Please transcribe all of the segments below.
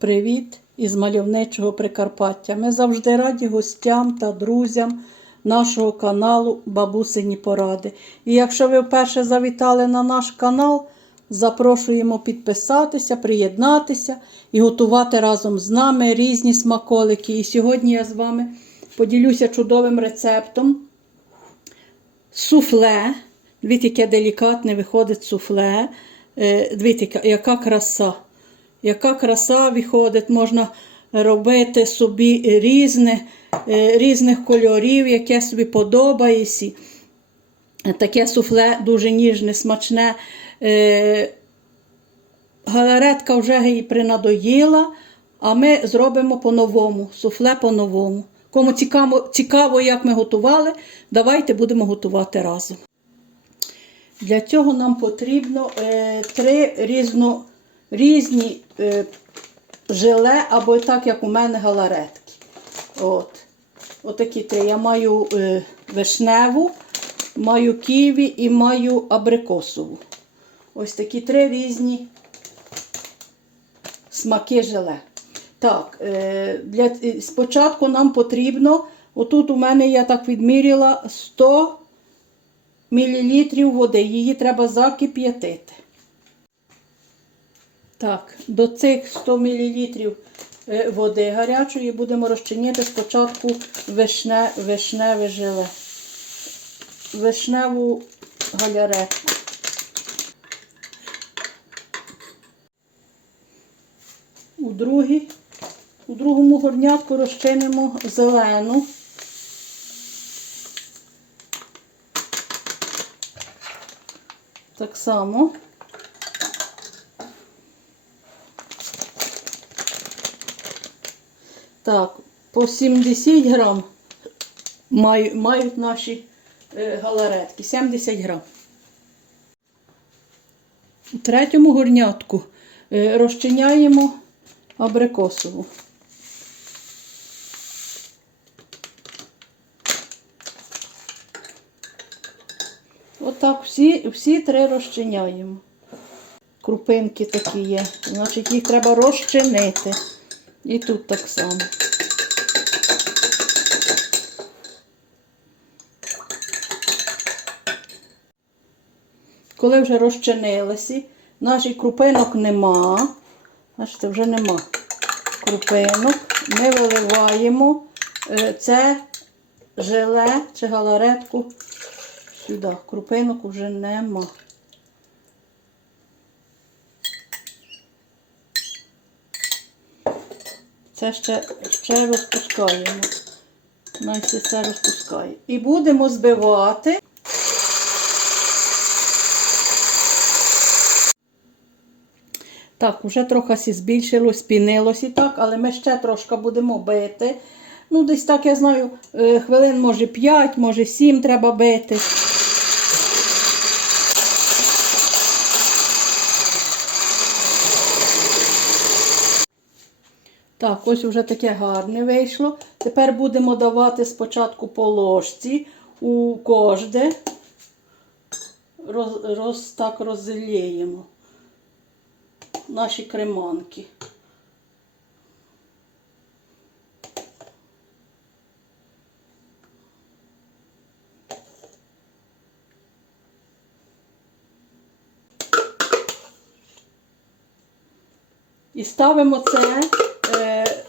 Привіт із мальовничого Прикарпаття. Ми завжди раді гостям та друзям нашого каналу Бабусині Поради. І якщо ви вперше завітали на наш канал, запрошуємо підписатися, приєднатися і готувати разом з нами різні смаколики. І сьогодні я з вами поділюся чудовим рецептом суфле. Дивіться, яке делікатне виходить суфле. Е, Дивіться, яка краса. Яка краса виходить, можна робити собі різне, е, різних кольорів, яке собі подобається. Таке суфле дуже ніжне, смачне. Е, Галаретка вже її принадоїла, а ми зробимо по-новому, суфле по-новому. Кому цікаво, цікаво, як ми готували, давайте будемо готувати разом. Для цього нам потрібно е, три різно, різні е, желе, або так, як у мене галаретки. От. Отакі три. Я маю е, вишневу, маю ківі і маю абрикосову. Ось такі три різні смаки желе. Так, е, для, е, спочатку нам потрібно, отут у мене я так відміряла 100 мл води. Її треба закип'ятити. Так, до цих 100 мл води гарячої будемо розчиняти спочатку вишне, вишневе желе. Вишневу галяретку. У, другій, у другому горнятку розчинимо зелену. Так само. Так, по 70 грам маю- мають наші е, галаретки. 70 грам. У третьому горнятку е, розчиняємо абрикосову. Отак всі, всі три розчиняємо. Крупинки такі є. Значить, їх треба розчинити. І тут так само. Коли вже розчинилися, наших крупинок нема. Бачите, вже нема крупинок. Ми виливаємо е, це желе чи галаретку сюди. Крупинок вже нема. Це ще, ще розпускаємо. Найся все розпускає. І будемо збивати. Так, вже трохи збільшилось, спінилось і так, але ми ще трошки будемо бити. Ну, десь так, я знаю, е, хвилин, може 5, може 7 треба бити. Так, ось вже таке гарне вийшло. Тепер будемо давати спочатку по ложці у кожде. Роз, роз, так розліємо наші креманки. І ставимо це е,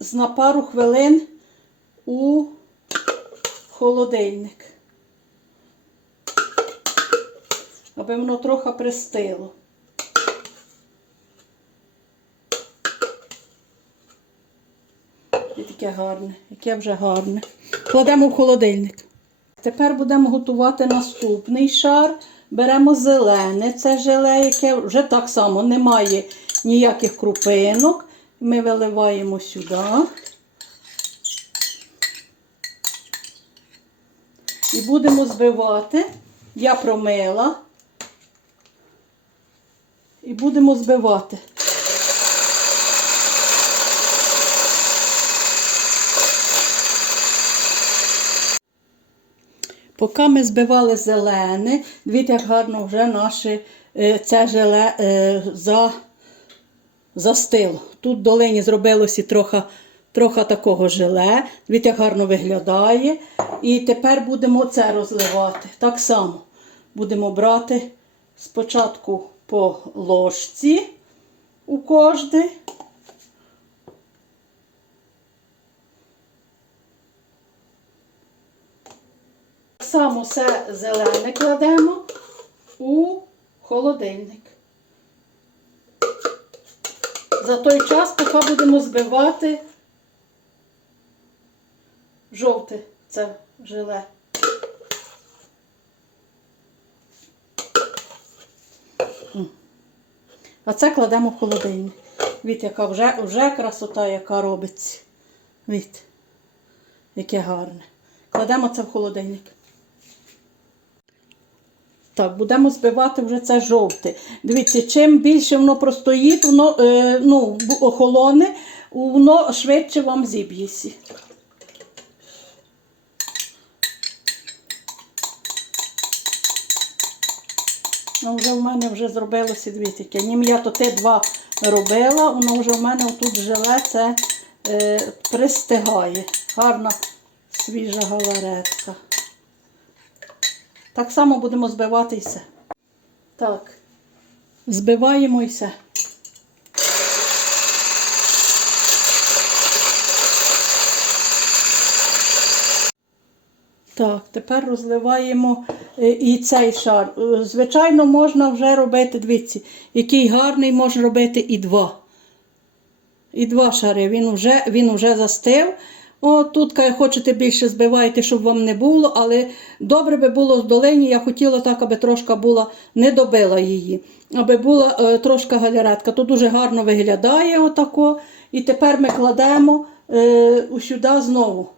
з на пару хвилин у холодильник, аби воно трохи пристило. Таке гарне, яке вже гарне. Кладемо в холодильник. Тепер будемо готувати наступний шар. Беремо зелене, це желе, яке вже так само немає ніяких крупинок. Ми виливаємо сюди. І будемо збивати. Я промила. І будемо збивати. Поки ми збивали зелене, дивіться, як гарно вже наше це желе е, за, застило. Тут в долині зробилося трохи, трохи такого желе. Дивіться, як гарно виглядає. І тепер будемо це розливати. Так само будемо брати спочатку по ложці у кожний. Само все зелене кладемо у холодильник. За той час, поки будемо збивати жовте це желе. А це кладемо в холодильник. Від яка вже, вже красота, яка робиться. Від, яке гарне. Кладемо це в холодильник. Так, будемо збивати вже це жовте. Дивіться, чим більше воно простоїть, воно е, ну, охолоне, воно швидше вам зіб'ється. Ну, вже в мене вже зробилося дві таке. Нім я то те два робила, воно вже в мене тут желе це е, пристигає. Гарна свіжа галаретка. Так само будемо збивати і. Так, збиваємо і. Так, тепер розливаємо е, і цей шар. Е, Звичайно, можна вже робити, дивіться, який гарний можна робити і два. І два шари. Він вже, він вже застив. О, тут, хочете більше збивайте, щоб вам не було, але добре би було з долині. Я хотіла так, аби трошка була, не добила її, аби була е, трошка галеретка. Тут дуже гарно виглядає отако. І тепер ми кладемо е, сюди знову.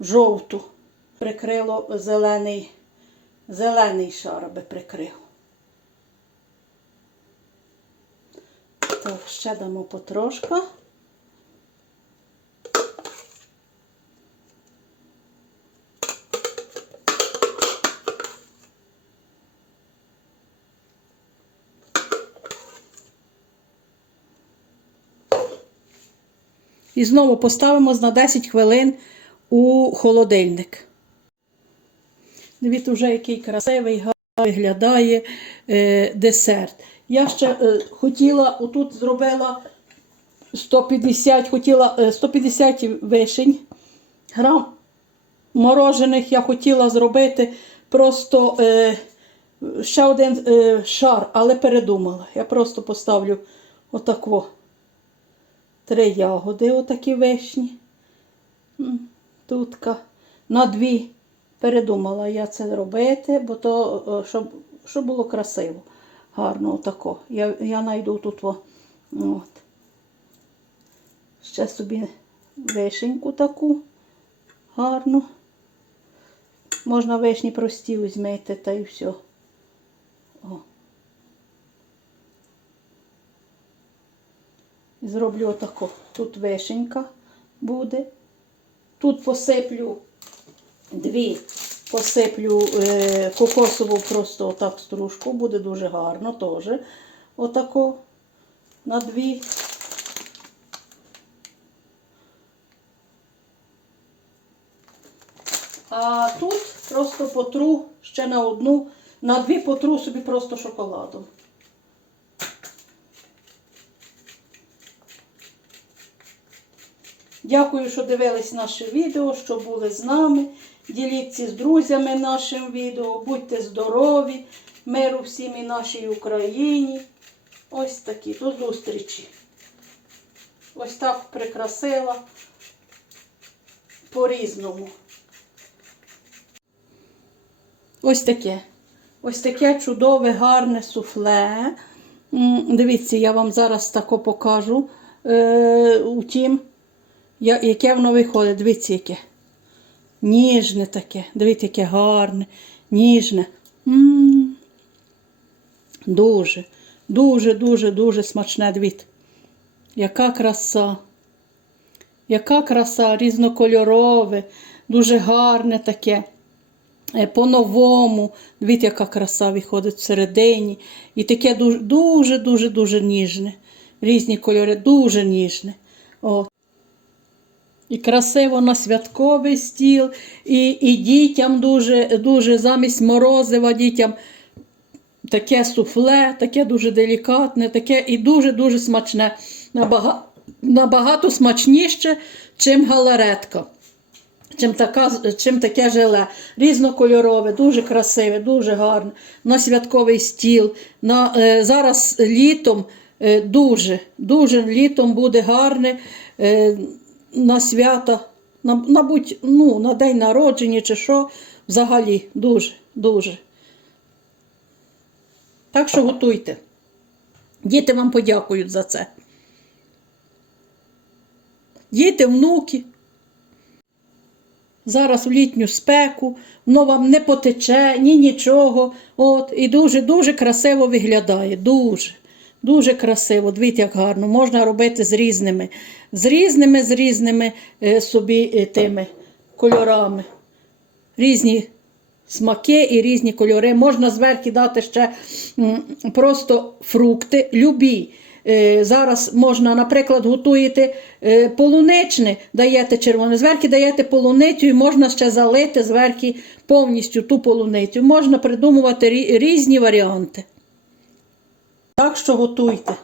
жовту. Прикрило зелений, зелений шар, аби прикрив. Так, ще дамо потрошка. І знову поставимо на 10 хвилин у холодильник. Дивіться, вже який красивий, гарний виглядає е, десерт. Я ще е, хотіла, отут зробила 150, хотіла е, 150 вишень, грам морожених я хотіла зробити просто е, ще один е, шар, але передумала. Я просто поставлю отако три ягоди, отакі вишні. Тутка. На дві передумала я це робити, бо то, е, щоб, щоб було красиво, гарно отако. Я, я знайду тут. От. Ще собі вишеньку таку гарну. Можна вишні прості візьмете та й все. О. І зроблю отако. Тут вишенька буде. Тут посиплю дві, посиплю е, кокосову просто отак стружку, буде дуже гарно теж. Отако на дві. А тут просто потру ще на одну, на дві потру собі просто шоколадом. Дякую, що дивились наше відео, що були з нами. Діліться з друзями нашим відео. Будьте здорові, миру всім і нашій Україні. Ось такі до зустрічі. Ось так прикрасила по-різному. Ось таке. Ось таке чудове, гарне суфле. Дивіться, я вам зараз тако покажу. Е, утім, яке воно виходить. Дивіться, яке. Ніжне таке. Дивіться, яке гарне, ніжне. М. Дуже, дуже, дуже, дуже смачне. Дивіться. Яка краса. Яка краса, різнокольорове, дуже гарне таке. е, по-новому. Дивіться, яка краса виходить всередині. І таке дуже, дуже, дуже, дуже ніжне. Різні кольори, дуже ніжне. От. І красиво на святковий стіл, і, і дітям дуже, дуже замість морозива дітям таке суфле, таке дуже делікатне, таке і дуже-дуже смачне. Набага- набагато смачніше, чим галаретка. Чим, така, чим таке желе. Різнокольорове, дуже красиве, дуже гарне. На святковий стіл. На, е, зараз літом е, дуже, дуже літом буде гарне е, на свята, на, на, ну, на день народження чи що. Взагалі, дуже, дуже. Так що готуйте. Діти вам подякують за це. Діти, внуки. Зараз в літню спеку, воно вам не потече, ні нічого. От, і дуже-дуже красиво виглядає. Дуже, дуже красиво. Дивіться, як гарно. Можна робити з різними, з різними, з різними е, собі е, тими кольорами. Різні смаки і різні кольори. Можна зверху дати ще просто фрукти, любі. Е, Зараз можна, наприклад, готуєте полуничне, даєте червоне, зверху даєте полуницю і можна ще залити зверху повністю ту полуницю. Можна придумувати різні варіанти. Так що готуйте.